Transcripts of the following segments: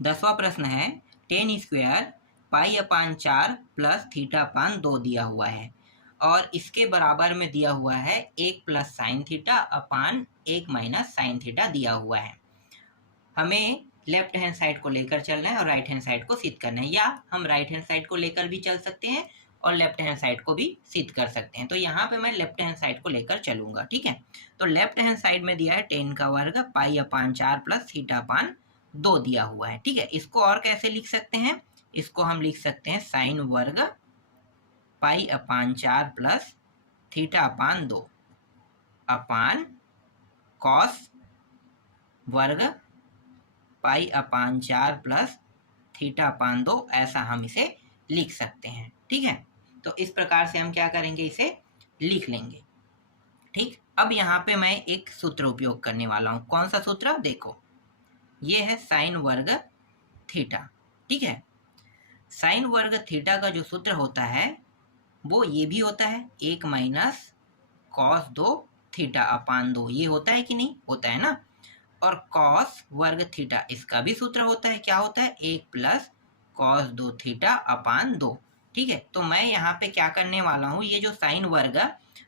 10वां प्रश्न है ten square pi upon 4 plus theta upon 2 दिया हुआ है और इसके बराबर में दिया हुआ है 1 प्लस साइन थीटा अपान 1 माइनस साइन थीटा दिया हुआ है। हमें लेफ्ट हैंड साइड को लेकर चलना है और राइट हैंड साइड को सिद्ध करना है, या हम राइट हैंड साइड को लेकर भी चल सकते हैं और लेफ्ट हैंड साइड को भी सिद्ध कर सकते हैं। तो यहाँ पे मैं लेफ्ट हैंड साइड को लेकर चलूंगा, ठीक है। तो लेफ्ट हैंड साइड में दिया है 10 का वर्ग पाई अपान 4 प्लस थीटा अपान 2 दिया हुआ है, ठीक है। इसको और कैसे लिख सकते हैं, इसको हम लिख सकते हैं साइन वर्ग पाई अपान 4 प्लस थीटा अपान 2 अपान कॉस वर्ग पाई अपान 4 प्लस थीटा अपान 2, ऐसा हम इसे लिख सकते हैं, ठीक है। तो इस प्रकार से हम क्या करेंगे, इसे लिख लेंगे, ठीक। अब यहाँ पे मैं एक सूत्र उपयोग करने वाला हूँ। कौन सा सूत्र, देखो ये है साइन वर्ग थीटा, ठीक है। साइन वर्ग थीटा का जो सूत्र होता है वो ये भी होता है 1 माइनस कॉस 2 थीटा अपान 2, ये होता है कि नहीं, होता है ना। और कॉस वर्ग थीटा इसका भी सूत्र होता है, क्या होता है, 1 प्लस कॉस 2 थीटा अपान 2, ठीक है। तो मैं यहाँ पे क्या करने वाला हूँ, ये जो साइन वर्ग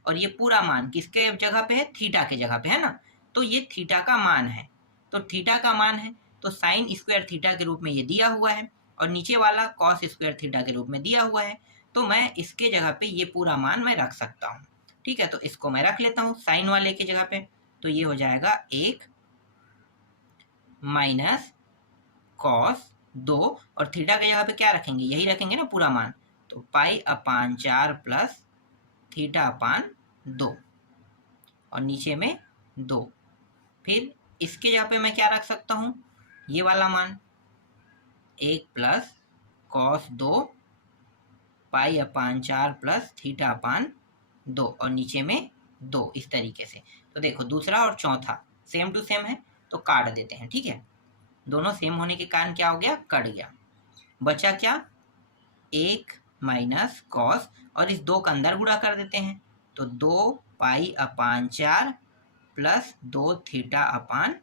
और ये पूरा मान किसके जगह पे है, थीटा के जगह पे है ना। तो ये थीटा का मान है, तो थीटा का मान है तो साइन स्क्वायर थीटा के रूप में ये दिया हुआ है और नीचे वाला कॉस स्क्वायर थीटा के रूप में दिया हुआ है। तो मैं इसके जगह पे ये पूरा मान मैं रख सकता हूँ, ठीक है। तो इसको मैं रख लेता हूँ साइन वाले के जगह पे, तो ये हो जाएगा 1 माइनस कॉस 2 और थीटा की जगह पे क्या रखेंगे, यही रखेंगे ना पूरा मान, तो पाई अपान 4 प्लस थीटा अपान 2 और नीचे में 2। फिर इसके जगह पे मैं क्या रख सकता हूँ, ये वाला मान 1 plus cos 2 pi upon 4 plus theta upon 2 और नीचे में 2, इस तरीके से। तो देखो दूसरा और चौथा सेम टू सेम है तो काट देते हैं, ठीक है। दोनों सेम होने के कारण क्या हो गया, कट गया। बचा क्या, 1 माइनस कॉस और इस 2 का अंदर गुणा कर देते हैं, तो 2 pi upon 4 plus 2 theta upon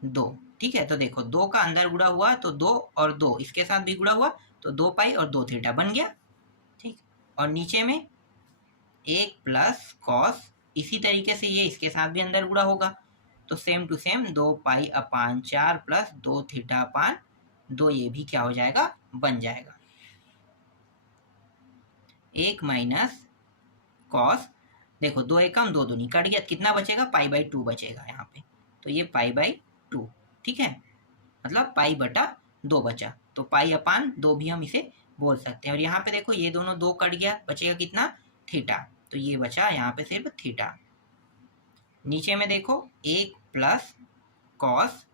2, ठीक है। तो देखो 2 का अंदर गुणा हुआ तो 2 और 2 इसके साथ भी गुणा हुआ तो 2 पाई और 2 थीटा बन गया, ठीक। और नीचे में 1 प्लस कॉस, इसी तरीके से ये इसके साथ भी अंदर गुणा होगा तो same to same 2 pi upon 4 plus 2 theta upon 2, ये भी क्या हो जाएगा, बन जाएगा। 1 माइनस कॉस, देखो 2 एकम 2 दूनी कट गया, कितना बचेगा, पाई बाई 2 बचेगा यहाँ पे, तो ये पाई बाई 2, ठीक है। मतलब पाई बटा 2 बचा, तो पाई अपान 2 भी हम इसे बोल सकते हैं। और यहाँ पे देखो ये दोनों 2 कट गया, बचेगा कितना, थीटा, तो ये बचा यहाँ पे सिर्फ थीटा। नीचे में देखो 1 प्लस कॉस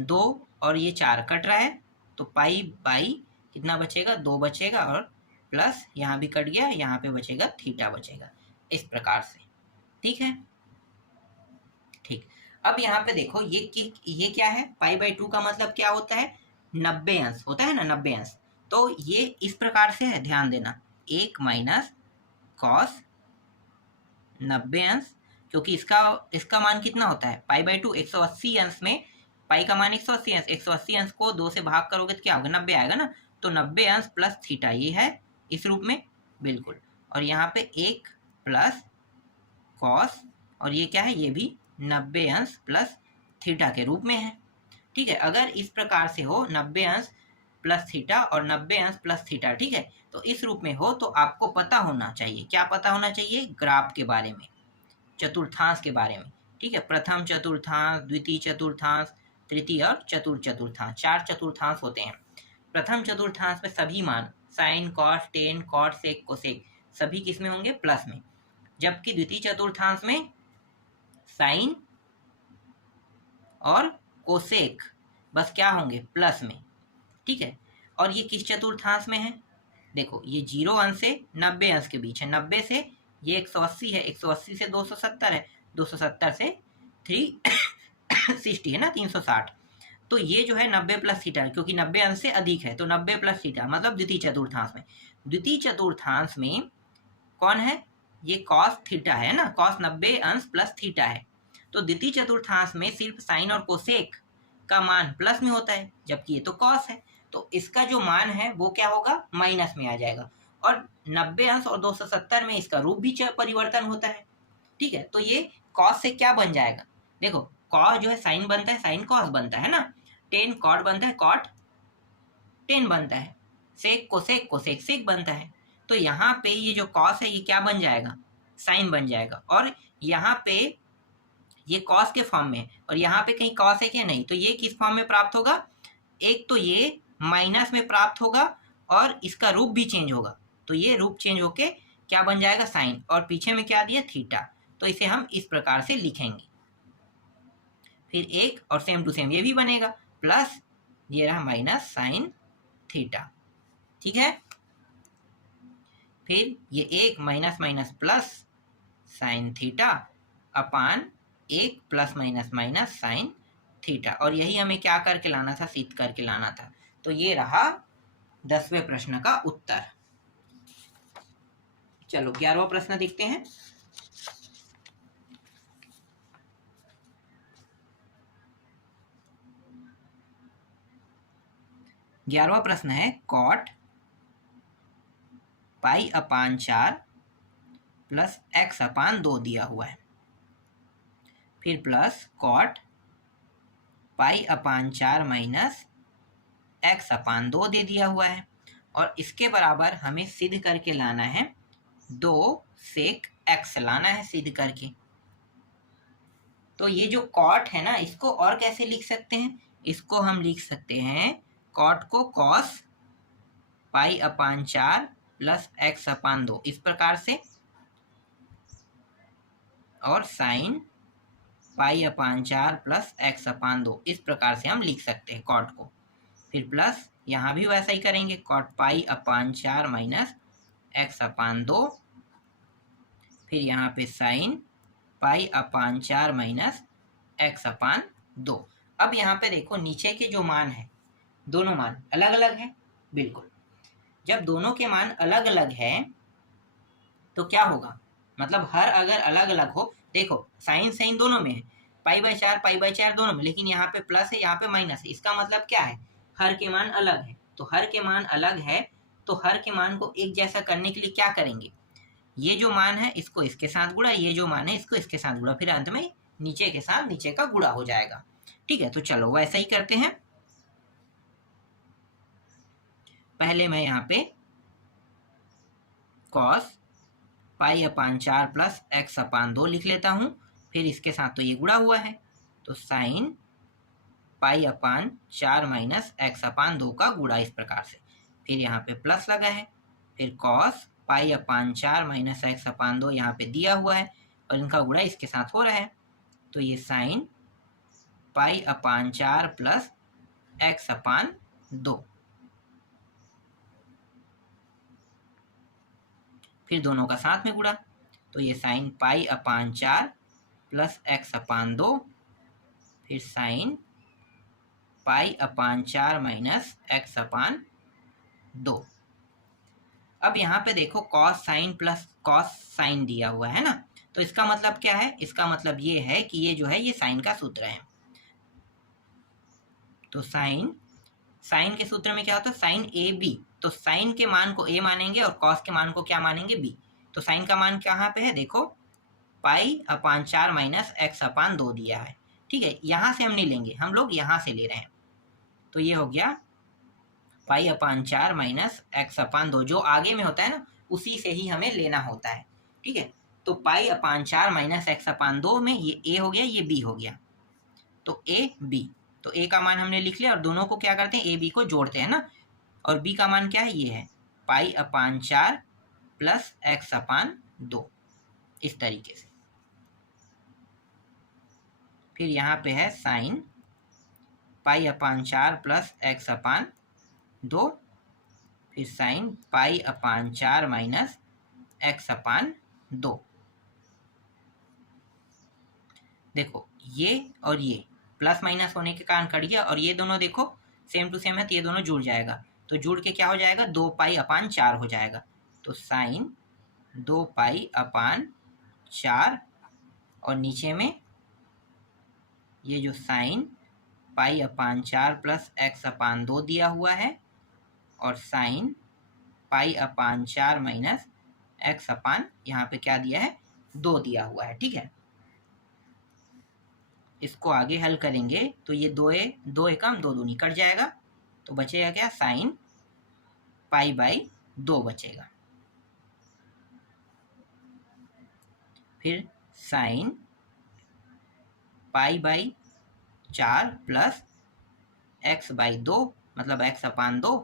2 और ये 4 कट रहा है तो पाई बाई कितना बचेगा, 2 बचेगा और प्लस यहाँ भी कट गया, यहाँ पे बचेगा थीटा बचेगा, इस प्रकार से, ठीक है। ठीक, अब यहाँ पे देखो ये क्या है, पाई बाई 2 का मतलब क्या होता है, 90 अंश होता है ना, 90 अंश। तो ये इस प्रकार से है, ध्यान देना, 1 माइनस कॉस 90 अंश, क्योंकि इसका मान कितना होता है, पाई बाई 2, 180 अंश में पाई का मान 180 अंश, 180 अंश को 2 से भाग करोगे तो क्या होगा, 90 आएगा ना। तो 90 अंश प्लस थीटा, ये है इस रूप में, बिल्कुल। और यहाँ पे 1 प्लस कॉस और ये क्या है, ये भी 90 अंश प्लस थीटा के रूप में है, ठीक है। अगर इस प्रकार से हो 90 अंश प्लस थीटा और 90 अंश प्लस थीटा, ठीक है, तो इस रूप में हो तो आपको पता होना चाहिए, क्या पता होना चाहिए, ग्राफ के बारे में, चतुर्थांश के बारे में, ठीक है। प्रथम चतुर्थांश, द्वितीय चतुर्थांश, तृतीय और चतुर्थांश, 4 चतुर्थांश होते हैं। प्रथम चतुर्थांश में सभी मान साइन, कॉस, टेन, कॉट, सेक, कोसेक सभी किस में होंगे, प्लस में। जबकि द्वितीय चतुर्थांश में साइन और कोसेक बस क्या होंगे, प्लस में, ठीक है। और ये किस चतुर्थांश में है, देखो ये 0 अंश से 90 अंश के बीच है, 90 से ये 180 है, 180 से 270 है, 270 से 360 है ना, 360। तो ये जो है 90 प्लस थीटा, क्योंकि 90 अंश से अधिक है तो 90 प्लस थीटा मतलब द्वितीय चतुर्थांश में। द्वितीय चतुर्थांश में कौन है, ये कॉस थीटा है ना, कॉस 90 अंश प्लस थीटा है। तो द्वितीय चतुर्थांश में सिर्फ साइन और कोसेक का मान प्लस में होता है, जबकि ये तो कॉस है, तो इसका जो मान है वो क्या होगा, माइनस में आ जाएगा। और 90 अंश और 270 में इसका रूप भी परिवर्तन होता है। ठीक है, तो ये कॉस से क्या बन जाएगा, देखो कॉस जो है साइन बनता है, साइन कॉस बनता है ना, टेन कॉट बनता है, कॉट टेन बनता है, सेक कोसेक, कोसेक सेक बनता है। तो यहाँ पे ये जो कॉस है ये क्या बन जाएगा, साइन बन जाएगा। और यहाँ पे ये कॉस के फॉर्म में, और यहाँ पे कहीं कॉस है क्या, नहीं, तो ये किस फॉर्म में प्राप्त होगा, एक तो ये माइनस में प्राप्त होगा और इसका रूप भी चेंज होगा, तो ये रूप चेंज होके क्या बन जाएगा, साइन, और पीछे में क्या दिया, थीटा, तो इसे हम इस प्रकार से लिखेंगे। फिर एक और सेम टू सेम ये भी बनेगा, प्लस ये रहा माइनस साइन थीटा। ठीक है, फिर ये एक minus minus plus sine theta upon एक plus minus minus sine theta, और यही हमें क्या करके लाना था, सिद्ध करके लाना था। तो ये रहा 10वें प्रश्न का उत्तर। चलो 11वां प्रश्न देखते हैं। ग्यारहवां प्रश्न है, cot pi upon 4 plus x upon 2 दिया हुआ है। फिर plus cot pi upon 4 minus X upon 2 दे दिया हुआ है, और इसके बराबर हमें सिद्ध करके लाना है 2 सेक एक्स लाना है सिद्ध करके। तो ये जो कॉट है ना, इसको और कैसे लिख सकते हैं, इसको हम लिख सकते हैं कॉट को cos pi upon 4 plus x upon 2 इस प्रकार से, और sine pi upon 4 plus x upon 2 इस प्रकार से हम लिख सकते हैं कॉट को। फिर प्लस यहाँ भी वैसा ही करेंगे, cot pi upon 4 minus X upon 2, फिर यहाँ पे sine pi upon 4 minus X upon 2। अब यहाँ पे देखो नीचे के जो मान है, दोनों मान अलग अलग है, बिल्कुल। जब दोनों के मान अलग अलग है तो क्या होगा, मतलब हर अगर अलग अलग हो, देखो साइन साइन दोनों में है, पाई बाई 4 दोनों में, लेकिन यहाँ पे प्लस है, यहाँ पे माइनस है, इसका मतलब क्या है, हर के मान अलग है। तो हर के मान अलग है, तो हर के मान को एक जैसा करने के लिए क्या करेंगे, ये जो मान है इसको इसके साथ गुणा, ये जो मान है इसको इसके साथ गुणा, फिर अंत में नीचे के साथ नीचे का गुणा हो जाएगा। ठीक है, तो चलो वैसा ही करते हैं। पहले मैं यहाँ पे cos pi upon 4 plus x upon 2 लिख लेता हूँ, फिर इसके साथ तो ये गुणा हुआ है, तो sine pi upon 4 minus X upon 2 का गुणा इस प्रकार से, फिर यहाँ पे प्लस लगा है, फिर cos pi upon 4 minus X upon 2 यहाँ पे दिया हुआ है, और इनका गुणा इसके साथ हो रहा है, तो ये sine pi upon 4 plus x upon 2, फिर दोनों का साथ में गुणा, तो ये sine pi upon 4 plus x upon 2, फिर साइन पाई अपान 4 माइनस एक्स अपान 2। अब यहाँ पे देखो cos sine plus cos sine दिया हुआ है ना, तो इसका मतलब क्या है, इसका मतलब ये है कि ये जो है ये साइन का सूत्र है। तो साइन के सूत्र में क्या होता है, साइन ए बी, तो साइन के मान को ए मानेंगे और कॉस के मान को क्या मानेंगे, बी। तो साइन का मान कहाँ पे है, देखो पाई अपान 4 माइनस एक्स अपान 2 दिया है। ठीक है, यहाँ से हम नहीं लेंगे, हम लोग यहाँ से ले रहे हैं, तो ये हो गया पाई अपान 4 माइनस एक्स अपान 2, जो आगे में होता है ना उसी से ही हमें लेना होता है। ठीक है, तो पाई अपान 4 माइनस एक्स अपान 2 में ये ए हो गया, ये बी हो गया, तो ए बी, तो ए का मान हमने लिख लिया, और दोनों को क्या करते हैं, ए बी को जोड़ते हैं ना, और बी का मान क्या है, ये है पाई अपान 4 प्लस एक्स अपान 2 इस तरीके से। फिर यहाँ पे है sine pi upon 4 plus x upon 2, फिर साइन पाई अपान 4 माइनस एक्स अपान 2। देखो ये और ये प्लस माइनस होने के कारण कट गया, और ये दोनों देखो सेम टू सेम है, तो ये दोनों जुड़ जाएगा, तो जुड़ के क्या हो जाएगा, 2 पाई अपान 4 हो जाएगा, तो साइन 2 पाई अपान 4, और नीचे में ये जो sine pi upon 4 plus x upon 2 दिया हुआ है और sine pi upon 4 minus X अपान यहाँ पे क्या दिया है 2 दिया हुआ है। ठीक है, इसको आगे हल करेंगे तो ये दो एकम 2 दूनी कट जाएगा, तो बचेगा क्या साइन पाई बाई 2 बचेगा। फिर sine pi by 4 plus X by 2 मतलब एक्स अपान 2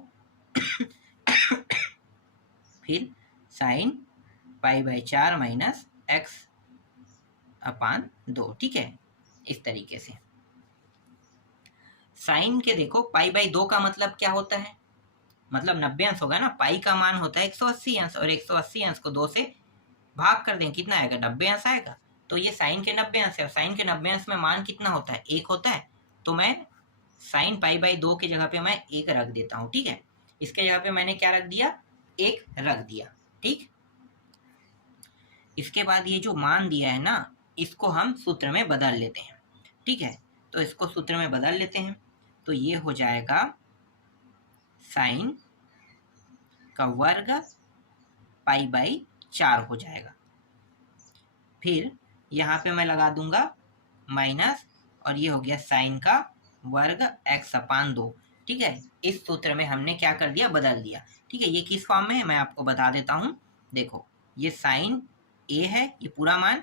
फिर sine pi by 4 minus X upon 2। ठीक है, इस तरीके से साइन के देखो पाई बाई 2 का मतलब क्या होता है, मतलब 90 अंश होगा ना। पाई का मान होता है 180 अंश और 180 अंश को 2 से भाग कर दें, कितना आएगा 90 अंश आएगा। तो ये साइन के 90 अंश है और साइन के 90 अंश में मान कितना होता है 1 होता है, तो मैं साइन पाई बाई 2 की जगह पे मैं 1 रख देता हूँ। ठीक है, इसके जगह पे मैंने क्या रख दिया 1 रख दिया। ठीक, इसके बाद ये जो मान दिया है ना इसको हम सूत्र में बदल लेते हैं। ठीक है, तो इसको सूत्र में बदल लेते हैं तो ये हो जाएगा साइन का वर्ग पाई बाई 4 हो जाएगा। फिर यहाँ पे मैं लगा दूंगा माइनस और ये हो गया साइन का वर्ग एक्स अपान 2। ठीक है, इस सूत्र में हमने क्या कर दिया बदल दिया। ठीक है, ये किस फॉर्म में है मैं आपको बता देता हूँ। देखो ये साइन ए है ये पूरा मान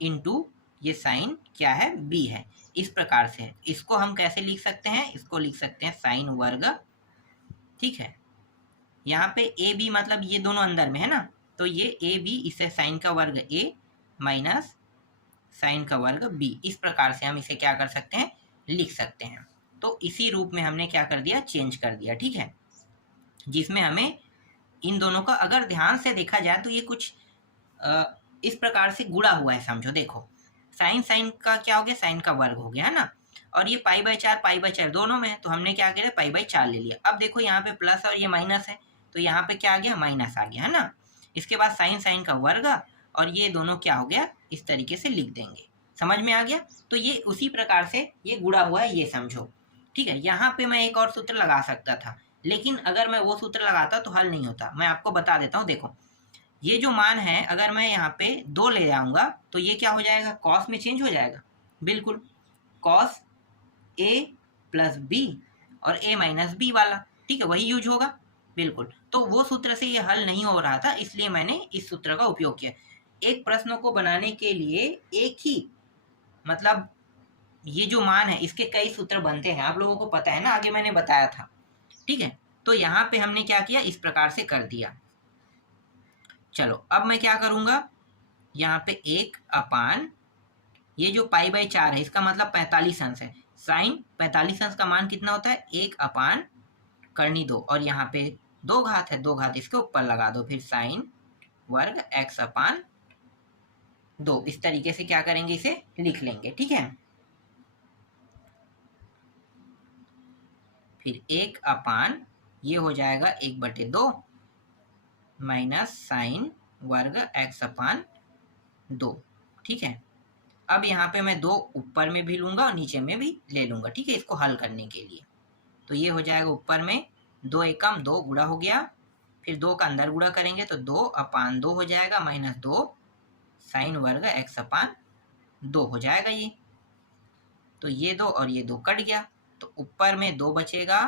इंटू ये साइन क्या है बी है, इस प्रकार से है। इसको हम कैसे लिख सकते हैं, इसको लिख सकते हैं साइन वर्ग। ठीक है, यहाँ पे ए बी मतलब ये दोनों अंदर में है ना, तो ये ए बी इसे साइन का वर्ग ए माइनस साइन का वर्ग बी, इस प्रकार से हम इसे क्या कर सकते हैं लिख सकते हैं। तो इसी रूप में हमने क्या कर दिया चेंज कर दिया। ठीक है, जिसमें हमें इन दोनों का अगर ध्यान से देखा जाए तो ये कुछ इस प्रकार से गुणा हुआ है। समझो देखो साइन साइन का क्या हो गया साइन का वर्ग हो गया है ना, और ये पाई बाई 4 दोनों में है, तो हमने क्या किया पाई बाई 4 ले लिया। अब देखो यहाँ पे प्लस और ये माइनस है तो यहाँ पे क्या आ गया माइनस आ गया है ना। इसके बाद साइन साइन का वर्ग और ये दोनों क्या हो गया इस तरीके से लिख देंगे। समझ में आ गया, तो ये उसी प्रकार से ये गुणा हुआ है ये समझो। ठीक है, यहाँ पे मैं एक और सूत्र लगा सकता था, लेकिन अगर मैं वो सूत्र लगाता तो हल नहीं होता। मैं आपको बता देता हूँ, देखो ये जो मान है अगर मैं यहाँ पे 2 ले जाऊंगा तो ये क्या हो जाएगा कॉस में चेंज हो जाएगा। बिल्कुल, कॉस ए प्लस बी और ए माइनस बी वाला। ठीक है, वही यूज होगा बिल्कुल। तो वो सूत्र से ये हल नहीं हो रहा था, इसलिए मैंने इस सूत्र का उपयोग किया। एक प्रश्न को बनाने के लिए एक ही मतलब ये जो मान है इसके कई सूत्र बनते हैं, आप लोगों को पता है ना, आगे मैंने बताया था। ठीक है, तो यहाँ पे हमने क्या किया इस प्रकार से कर दिया। चलो अब मैं क्या करूंगा यहाँ पे 1 अपान ये जो पाई बाई 4 है इसका मतलब 45 अंश है। साइन 45 अंश का मान कितना होता है 1 अपान करनी 2 और यहाँ पे 2 घात है, 2 घात इसके ऊपर लगा दो, फिर साइन वर्ग x अपान 2। इस तरीके से क्या करेंगे इसे लिख लेंगे। ठीक है, फिर 1 अपान ये हो जाएगा 1/2 माइनस साइन वर्ग x अपान 2। ठीक है, अब यहाँ पे मैं 2 ऊपर में भी लूंगा और नीचे में भी ले लूंगा। ठीक है, इसको हल करने के लिए तो ये हो जाएगा ऊपर में 2 एकम 2 गुणा हो गया, फिर 2 का अंदर गुणा करेंगे तो 2 अपान 2 हो जाएगा माइनस 2 साइन वर्ग x अपान 2 हो जाएगा ये। तो ये 2 और ये 2 कट गया तो ऊपर में 2 बचेगा,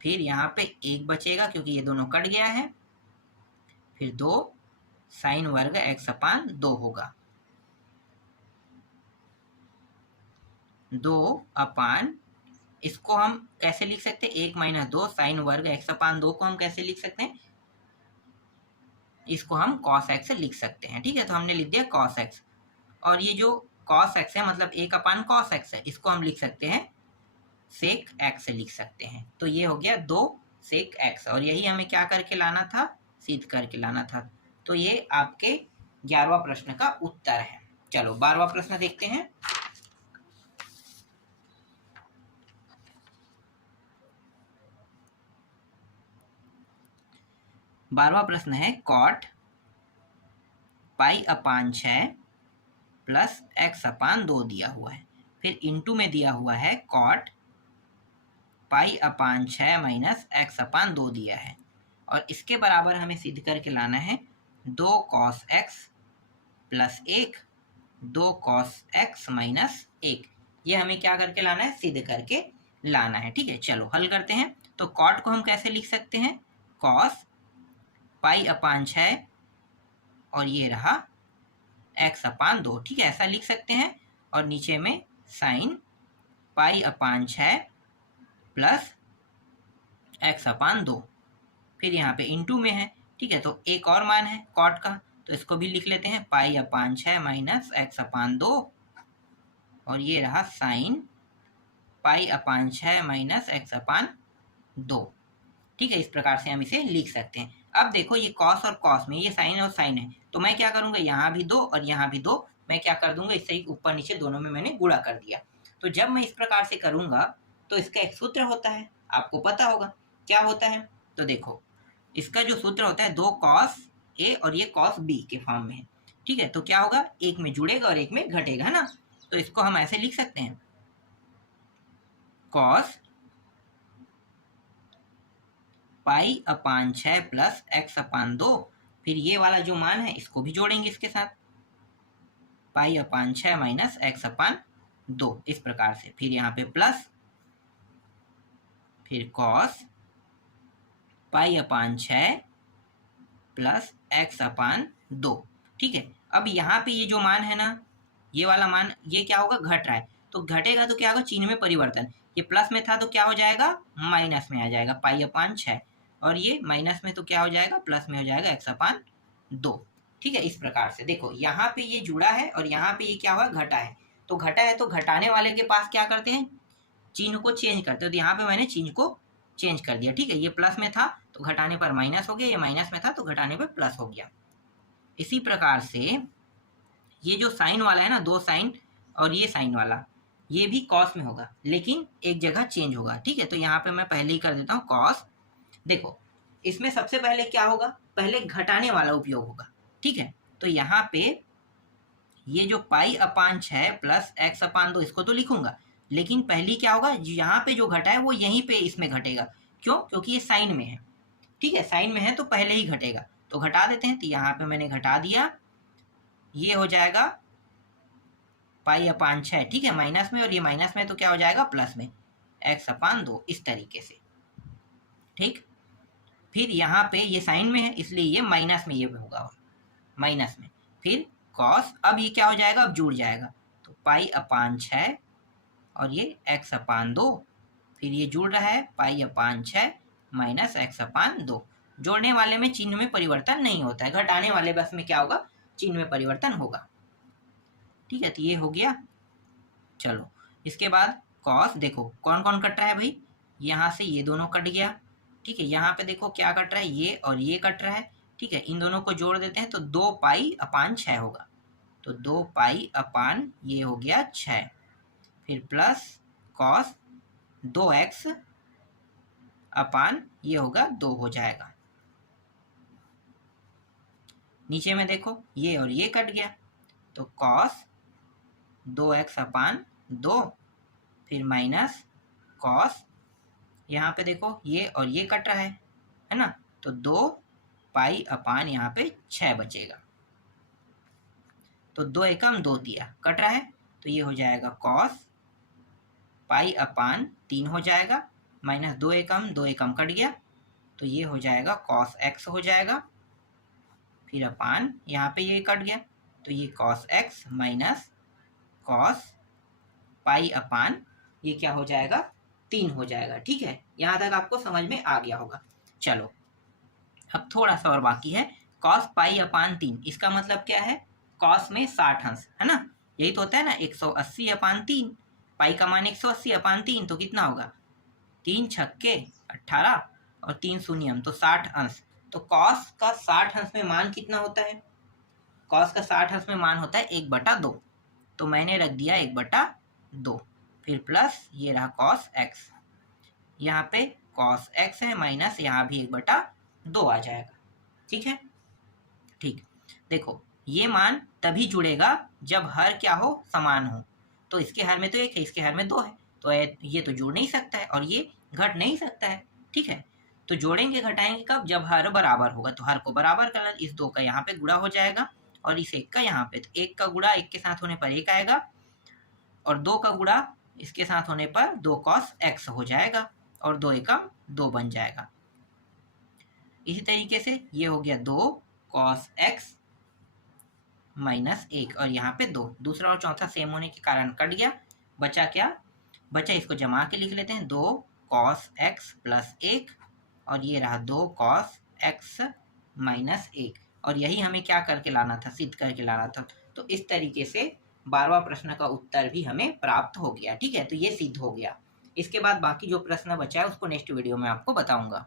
फिर यहाँ पे 1 बचेगा क्योंकि ये दोनों कट गया है, फिर 2 साइन वर्ग x अपान 2 होगा। 2 अपान इसको हम कैसे लिख सकते हैं 1 माइनस 2 साइन वर्ग x अपान 2 को हम कैसे लिख सकते हैं, इसको हम cos x लिख सकते हैं। ठीक है, तो हमने लिख दिया cos x और ये जो cos x है मतलब 1 अपान cos x है, इसको हम लिख सकते हैं sec x लिख सकते हैं। तो ये हो गया 2 sec x और यही हमें क्या करके लाना था सिद्ध करके लाना था। तो ये आपके 11वां प्रश्न का उत्तर है। चलो 12वां प्रश्न देखते हैं। 12वां प्रश्न है कॉट पाई अपान 6 प्लस एक्स अपान 2 दिया हुआ है, फिर इंटू में दिया हुआ है कॉट पाई अपान 6 माइनस एक्स अपान 2 दिया है, और इसके बराबर हमें सिद्ध करके लाना है 2 cos x plus 1, 2 cos X minus 1। ये हमें क्या करके लाना है? सिद्ध करके लाना है। ठीक है, चलो हल करते हैं। तो कॉट को हम कैसे लिख सकते हैं? कॉस पाई अपान 6 और ये रहा एक्स अपान 2। ठीक है, ऐसा लिख सकते हैं। और नीचे में साइन पाई अपान 6 प्लस एक्स अपान 2, फिर यहाँ पे इंटू में है। ठीक है, तो एक और मान है कॉट का, तो इसको भी लिख लेते हैं, पाई अपान 6 माइनस एक्स अपान 2, और ये रहा साइन पाई अपान 6 माइनस एक्स अपान 2। ठीक है, इस प्रकार से हम इसे लिख सकते हैं। अब देखो, ये कॉस और कॉस में ये साइन और साइन है, तो मैं क्या करूंगा, यहाँ भी 2 और यहाँ भी 2, मैं क्या कर दूंगा, इससे ऊपर नीचे दोनों में मैंने गुणा कर दिया। तो जब मैं इस प्रकार से करूंगा तो इसका एक सूत्र होता है, आपको पता होगा क्या होता है। तो देखो, इसका जो सूत्र होता है 2 कॉस ए और ये कॉस बी के फॉर्म में है। ठीक है, तो क्या होगा, एक में जुड़ेगा और एक में घटेगा, है ना। तो इसको हम ऐसे लिख सकते हैं, कॉस पाई अपान 6 प्लस एक्स अपान 2, फिर ये वाला जो मान है इसको भी जोड़ेंगे इसके साथ, पाई अपान 6 माइनस एक्स अपान 2, इस प्रकार से। फिर यहाँ पे प्लस, फिर कॉस पाई अपान 6 प्लस एक्स अपान 2। ठीक है, अब यहाँ पे ये जो मान है ना, ये वाला मान, ये क्या होगा, घट रहा है, तो घटेगा तो क्या होगा, चिन्ह में परिवर्तन। ये प्लस में था तो क्या हो जाएगा, माइनस में आ जाएगा, पाई अपान 6, और ये माइनस में तो क्या हो जाएगा, प्लस में हो जाएगा एक्स अपान 2। ठीक है, इस प्रकार से देखो, यहाँ पे ये जुड़ा है और यहाँ पे ये क्या हुआ, घटा है। तो घटा है तो घटाने वाले के पास क्या करते हैं, चिन्ह को चेंज करते हैं। तो यहाँ पे मैंने चिन्ह को चेंज कर दिया। ठीक है, ये प्लस में था तो घटाने पर माइनस हो गया, ये माइनस में था तो घटाने पर प्लस हो गया। इसी प्रकार से ये जो साइन वाला है ना, 2 साइन और ये साइन वाला, ये भी कॉस में होगा, लेकिन एक जगह चेंज होगा। ठीक है, तो यहाँ पे मैं पहले ही कर देता हूँ कॉस। देखो, इसमें सबसे पहले क्या होगा, पहले घटाने वाला उपयोग होगा। ठीक है, तो यहाँ पे ये जो पाई अपान 6 प्लस एक्स अपान 2, इसको तो लिखूंगा, लेकिन पहली क्या होगा, यहाँ पे जो घटा है वो यहीं पे इसमें घटेगा। क्यों? क्योंकि ये साइन में है। ठीक है, साइन में है तो पहले ही घटेगा, तो घटा देते हैं। तो यहाँ पे मैंने घटा दिया, ये हो जाएगा पाई अपान 6। ठीक है, माइनस में, और ये माइनस में तो क्या हो जाएगा, प्लस में, एक्स अपान 2, इस तरीके से। ठीक, फिर यहाँ पे ये साइन में है इसलिए ये माइनस में ये होगा, माइनस में। फिर कॉस, अब ये क्या हो जाएगा, अब जुड़ जाएगा, तो पाई अपान 6 और ये एक्स अपान 2, फिर ये जुड़ रहा है पाई अपान 6 माइनस एक्स अपान 2। जोड़ने वाले में चिन्ह में परिवर्तन नहीं होता है, घटाने वाले बस में क्या होगा, चिन्ह में परिवर्तन होगा। ठीक है, तो ये हो गया। चलो, इसके बाद कॉस, देखो कौन कौन कट रहा है भाई, यहाँ से ये दोनों कट गया। ठीक है, यहाँ पे देखो क्या कट रहा है, ये और ये कट रहा है। ठीक है, इन दोनों को जोड़ देते हैं तो 2 पाई अपान 6 होगा, तो 2 पाई अपान ये हो गया 6, फिर प्लस कॉस 2x अपान ये होगा 2 हो जाएगा। नीचे में देखो ये और ये कट गया, तो कॉस 2x अपान 2, फिर माइनस कॉस, यहाँ पे देखो ये और ये कट रहा है ना, तो 2 पाई अपान यहाँ पे 6 बचेगा, तो 2 एकम 2 दिया, कट रहा है, तो ये हो जाएगा कॉस पाई अपान 3 हो जाएगा, माइनस 2 एकम कट गया, तो ये हो जाएगा कॉस एक्स हो जाएगा, फिर अपान यहाँ पे ये कट गया, तो ये cos X minus cos pi upon ये क्या हो जाएगा, 3 हो जाएगा। ठीक है, यहाँ तक आपको समझ में आ गया होगा। चलो, अब थोड़ा सा और बाकी है, कॉस पाई अपान 3, इसका मतलब क्या है, कॉस में 60 अंश, है ना, यही तो होता है ना, 180 अपान 3, पाई का मान 180 अपान 3, तो कितना होगा, 3 छक्के 18 और 3 शून्यम, तो 60 अंश। तो कॉस का 60 अंश में मान कितना होता है, कॉस का 60 अंश में मान होता है 1/2, तो मैंने रख दिया 1/2, फिर प्लस ये रहा कॉस एक्स, यहाँ पे कॉस एक्स है माइनस यहाँ भी 1/2 आ जाएगा। ठीक है, ठीक, देखो ये मान तभी जुड़ेगा जब हर क्या हो, समान हो। तो इसके हर में तो 1 है, इसके हर में 2 है, तो ये तो जोड़ नहीं सकता है और ये घट नहीं सकता है, ठीक है। तो जोड़ेंगे घटाएंगे कब, जब हर बराबर होगा। तो हर को बराबर करना, इस 2 का यहाँ पे गुणा हो जाएगा और इस 1 का यहाँ पे, तो 1 का गुणा 1 के साथ होने पर 1 आएगा और 2 का गुणा इसके साथ होने पर 2 cos x हो जाएगा और 2 एकम 2 बन जाएगा। इसी तरीके से ये हो गया 2 cos x माइनस 1 और यहाँ पे 2, दूसरा और चौथा सेम होने के कारण कट गया, बचा क्या, बचा, इसको जमा के लिख लेते हैं, 2 cos x प्लस 1 और ये रहा 2 cos x माइनस 1 और यही हमें क्या करके लाना था, सिद्ध करके लाना था। तो इस तरीके से 12वां प्रश्न का उत्तर भी हमें प्राप्त हो गया, ठीक है। तो ये सिद्ध हो गया। इसके बाद बाकी जो प्रश्न बचा है उसको नेक्स्ट वीडियो में आपको बताऊंगा।